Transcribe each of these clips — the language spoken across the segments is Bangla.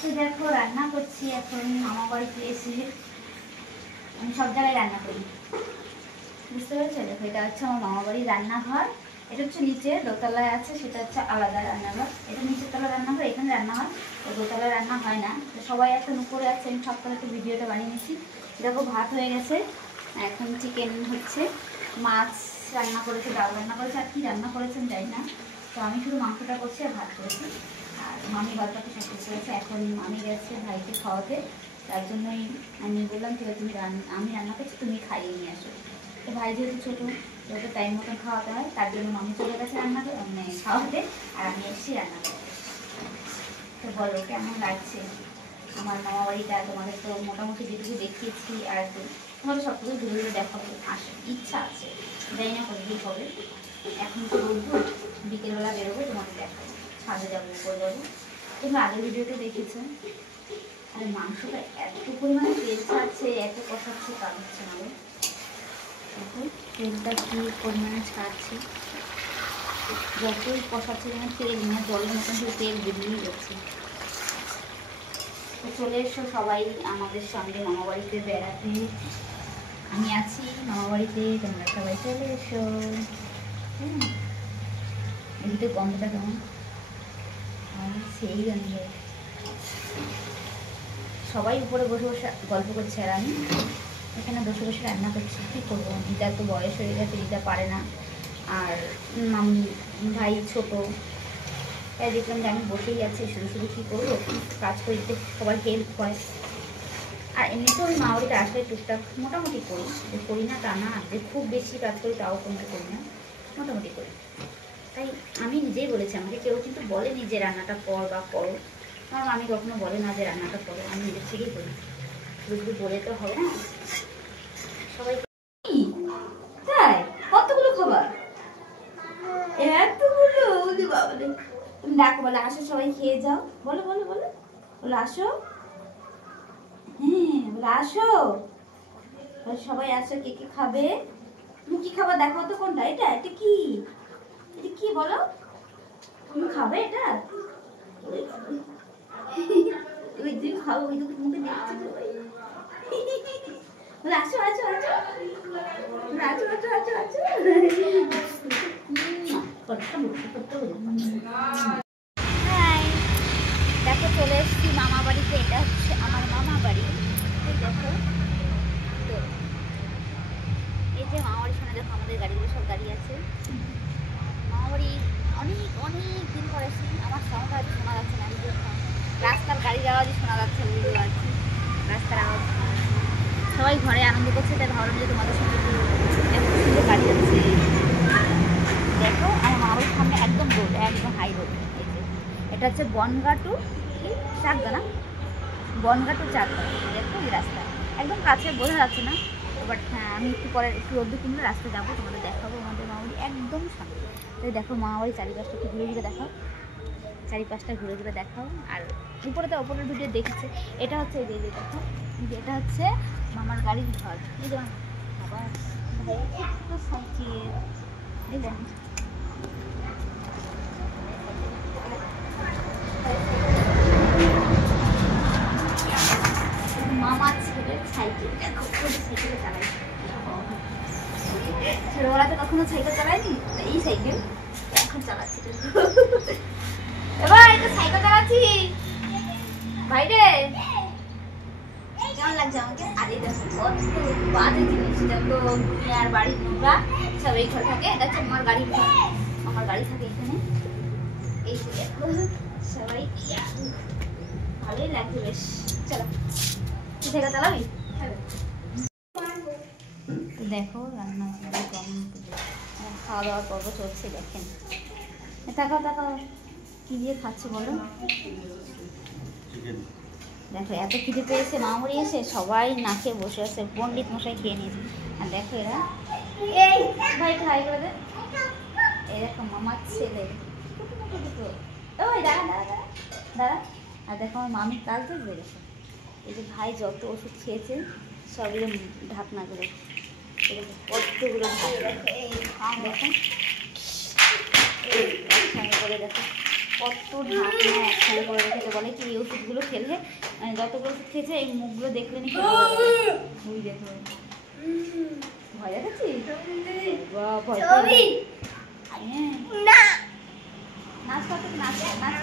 তো দেখো রান্না করছি এখন মামা বাড়িতে এসে। আমি সব জায়গায় রান্না করি, বুঝতে পেরেছো? দেখো এটা হচ্ছে আমার মামা বাড়ির রান্নাঘর। এটা হচ্ছে নিচে দোতলায় আছে, সেটা হচ্ছে আলাদা রান্নাঘর। এটা নিচের তলা রান্নাঘর, এখানে রান্না হয়, তো দোতলায় রান্না হয় না। তো সবাই এখন উপরে আছে, আমি সব তলাতে ভিডিওটা বানিয়ে নিয়েছি। দেখো ভাত হয়ে গেছে, এখন চিকেন হচ্ছে, মাছ রান্না করেছে, ডাল রান্না করেছে, আর কি রান্না করেছেন জানি না। তো আমি শুধু মাংসটা করছি আর ভাত করেছি, আর মামি বাদবাকি সব কিছু করেছে। এখন মামি গেছে ভাইকে খাওয়াতে, তার জন্যই আমি বললাম ঠিক আছে তুমি আমি রান্না করছি, তুমি খাইয়ে নিয়ে আসো। তো ভাই যেহেতু ছোটো, যেহেতু টাইম মতন খাওয়াতে হয়, তার জন্য মামি চলে গেছে রান্না মানে খাওয়াতে, আর আমি এসেছি রান্না করতে। তো বলো কেমন লাগছে আমার মামা বাড়িটা? তোমাদের তো মোটামুটি যেটুকু দেখিয়েছি, আর তোমাদের সব কিছু ঘুরে ঘুরে দেখাবো ইচ্ছা আছে, জানি না কতদিন হবে। এখন তো রোদ্দুর, বিকেলবেলা বেরোবো, তোমাদের দেখাবো, ছাদে যাবো, উপরে যাবো। তোমরা আগের ভিডিওতে দেখেছো। আর মাংসটা এত পরিমাণে তেল ছাড়ছে, এত কষাচ্ছে, তা হচ্ছে না। দেখো তেলটা কি পরিমাণে ছাড়ছে, যতই কষাচ্ছে যেন তেল না জলের মতন শুধু তেল বেরিয়েই যাচ্ছে। তো চলে এসো সবাই আমাদের সঙ্গে মামা বাড়িতে বেড়াতে। আমি আছি মামা বাড়িতে, তোমরা সবাই চলে এসো। এদিকে গন্ধটা কেমন, সেই গন্ধ। সবাই উপরে বসে বসে গল্প করছে, আর আমি এখানে বসে বসে রান্না করছি। কী করবো, দিদার তো বয়স হয়ে গেছে, দিদা পারে না, আর মামি ভাই ছোটো, তাই দেখলাম যে আমি বসেই আছি, শুধু শুধু কী করবো, কাজ করতে সবাই হেল্প করে। আর এমনিতেও আমি মা বাড়িতে আসলে টুকটাক মোটামুটি করি, যে করি না তা না, যে খুব বেশি কাজ করি তাও কোনটা করি না, মোটামুটি করি। তাই আমি নিজেই বলেছি, আমাকে কেউ কিন্তু বলেনি যে রান্নাটা কর বা করো, কারণ আমি কখনো বলে না যে রান্নাটা করো, আমি নিজের থেকেই করি। শুধু শুধু বলে তো হবে না সবাই। তাই কতগুলো খাবার, এতগুলো বাবা, তুমি ডাকো, বলে আসো সবাই খেয়ে যাও, বলো বলো বলো, বলো আসো, হ্যাঁ বলে আসো, সবাই আসো, কে কে খাবে? তুমি কি খাবার দেখো তো, কোনটা এটা, এটা কি, এটা কি বলো, তুমি খাবে এটা? ওই তুমি খাও, ওই তো মুখে দেখছি সবাই। বলে আসো আসো আসো, আসো আসো আসো আসো। দেখো চলে এসছি মামা বাড়িতে, এটা হচ্ছে আমার মামা বাড়ি। দেখো তো এই যে মামা বাড়ির সামনে দেখো আমাদের গাড়িগুলো সব দাঁড়িয়ে আছে। মামা বাড়ি অনেক অনেক দিন পরে এসেছি, আমার সাউন্ড আজ শোনা যাচ্ছে না, রাস্তার গাড়ির আওয়াজই শোনা যাচ্ছে, বুঝতে পারছি রাস্তার আওয়াজ। সবাই ঘরে আনন্দ করছে, তাই ভাবলাম যে তোমাদের সঙ্গে এত সুন্দর গাড়ি যাচ্ছে। দেখো আমার মামা বাড়ির সামনে একদম রোড, একদম হাই রোড। এই যে এটা হচ্ছে বনগা টু চাকদা, না বনগা টু চাকদা। দেখো এই রাস্তা একদম কাছে, বোঝা যাচ্ছে না, বাট হ্যাঁ আমি একটু পরে একটু রোদ্দুর কিনলে রাস্তা যাবো, তোমাদের দেখাবো আমাদের মামাবাড়ি একদম সামনে। তাই দেখো মামাবাড়ি চারিপাশটা একটু ঘুরে ঘুরে দেখাও, চারিপাশটা ঘুরে ঘুরে দেখাও। আর উপরে তো ওপরের ভিডিও দেখেছে। এটা হচ্ছে এই যে দেখো, এটা হচ্ছে মামার গাড়ির ঘর। এই যে বাবা ভাই একটু সাইকেল দেখলেন, মামার ছেলের সাইকেল, দেখো সাইকেলে চালাই, ছোটবেলাতে কখনো সাইকেল চালায়নি, এই সাইকেল এখন চালাচ্ছি। এবার এটা সাইকেল চালাচ্ছি বাইরে, কেমন লাগছে আমাকে? আর এটা কত বাজে জিনিস, যত দুনিয়ার বাড়ির নোংরা সব এই ঘর থাকে। এটা হচ্ছে আমার গাড়ির ঘর, আমার গাড়ি থাকে এখানে। এই যে দেখো সবাই ভালোই লাগছে বেশ। চলো সাইকেল চালাবি? দেখো রান্না খাওয়া দাওয়ার পর্ব চলছে, দেখেন তাকাও তাকাও কি দিয়ে খাচ্ছে বলো। দেখো এত খিদে পেয়েছে, মামুড়ি এসে সবাই না খেয়ে বসে আছে, পণ্ডিত মশাই খেয়ে নিয়েছে। আর দেখো এরা, এই ভাই হাই করে দে, এই দেখো মামার ছেলে, ওই দাঁড়া দাঁড়া দাঁড়া দাঁড়া। আর দেখো আমার মামির কাজ দেখবে, দেখো এই যে ভাই যত ওষুধ খেয়েছে সব এরকম ঢাকনাগুলো, কতগুলো দেখো, এই দেখো করে দেখো কত ঢাকনা একসঙ্গে করে রেখেছে, বলে কি এই ওষুধগুলো খেলে যতগুলো ওষুধ খেয়েছে এই মুখগুলো দেখলে নাকি ওই দেখো ভয় দেখাচ্ছিস ভয় নাচ করতে নাচ নাচ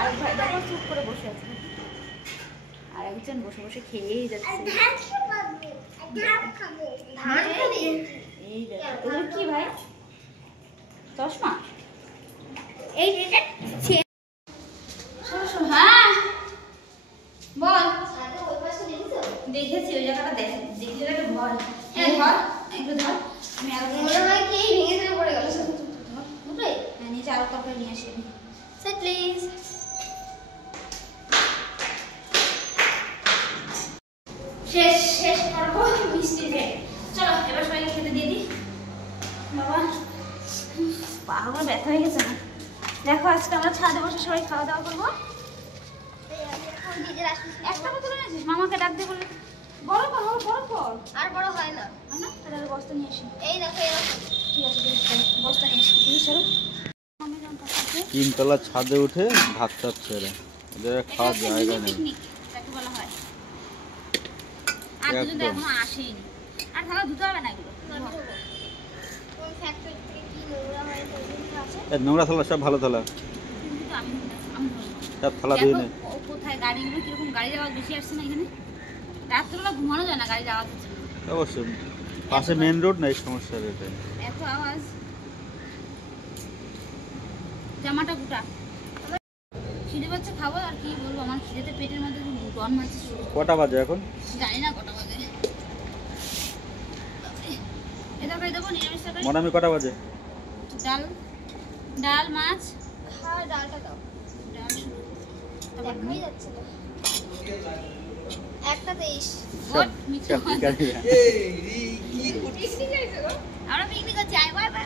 আর ভয় দেখো চুপ করে বসে আছে আর একজন বসে বসে খেয়েই যাচ্ছে। এই দেখো এগুলো কি ভাই চশমা এই হ্যাঁ বল দেখেছি ওই জায়গাটা দেখে ভয় হ্যাঁ ধর একটু ধর আমি আরো হ্যাঁ নিচে আরো তরকারি নিয়ে আসি প্লিজ। শেষ শেষ করবো মিষ্টি দিয়ে চলো এবার সবাইকে খেতে দিয়ে দিই। বাবা পাহাড় ব্যথা হয়ে গেছে না। দেখো আজকে আমরা ছাদে বসে সবাই খাওয়া দাওয়া করবো। একটা বোতল এনেছিস মামাকে ডাক দিয়ে বললে বড় কর বড় কর আর বড় হয় না তাহলে বস্তা নিয়ে আসি। এই দেখো ঠিক আছে বস্তা নিয়ে আসি। তিনতলা ছাদে উঠে ভাত চাচ্ছে এরা, এদের খাওয়ার জায়গা নেই। বলা হয় আর দুজন তো এখনো আসেনি আর থালা ধুতে হবে না এগুলো নোংরা থালা সব ভালো থালা সব থালা ধুয়ে নেই। কোথায় গাড়িগুলো কিরকম গাড়ি যাওয়া বেশি আসছে না এখানে রাত্রেবেলা ঘুমানো যায় না গাড়ি যাওয়া যাচ্ছে অবশ্যই পাশে মেন রোড না এই সমস্যা এটাই এত আওয়াজ জামাটা গোটা খিদে পাচ্ছে খাবো আর কি বলবো আমার খিদেতে পেটের মধ্যে ডন মারছে। কটা বাজে এখন জানি না কটা বাজে এটা ভাই দেবো নিরামিষ তরকারি মনামি কটা বাজে ডাল ডাল মাছ হ্যাঁ ডালটা দাও ডাল দেখাই যাচ্ছে না একটা 23 গুড মিঠে আমরা পিকনিক করছি আই বাই বাই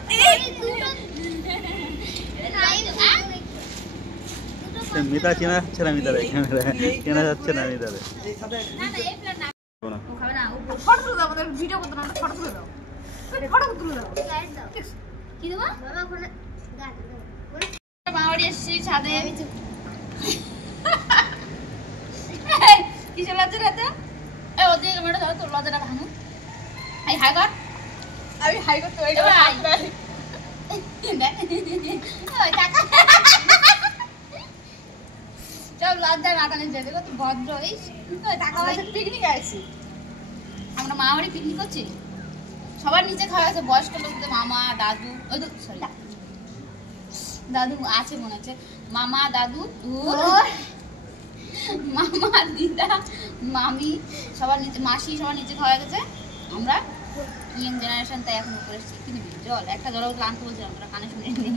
মিতা চেনা যাচ্ছে না মিতারে চেনা যাচ্ছে না মিতারে না না এই প্ল্যান না ও খাবে না ও ফটো তুলে দাও আমাদের ভিডিও করতে না ফটো তুলে দাও ফটো তুলে দাও কি দেবো বাবা ওখানে গান দাও বাড়ি এসেছি ছাদে কিসের লজ্জা রাতে এই ওদিকে ক্যামেরা ধরো তোর লজ্জাটা ভাঙো এই হাই কর আমি হাই করতে পারি সব লজ্জা মাথা নিচে দেখো তুই ভদ্র হইস টাকা পিকনিক আসছি আমরা মা বাড়ি পিকনিক করছি সবার নিচে খাওয়া আছে বয়স্ক লোকদের মামা দাদু ওই তো সরি দাদু আছে মনে হচ্ছে মামা দাদু মামা দিদা মামি সবার নিচে মাসি সবার নিচে খাওয়া গেছে আমরা ইয়ং জেনারেশন তাই এখন উপরে এসেছি কিন্তু জল একটা জল আনতে বলছিলাম আমরা কানে শুনে নেই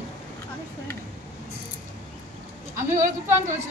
আমি ওরা দুটো আনতে বলছি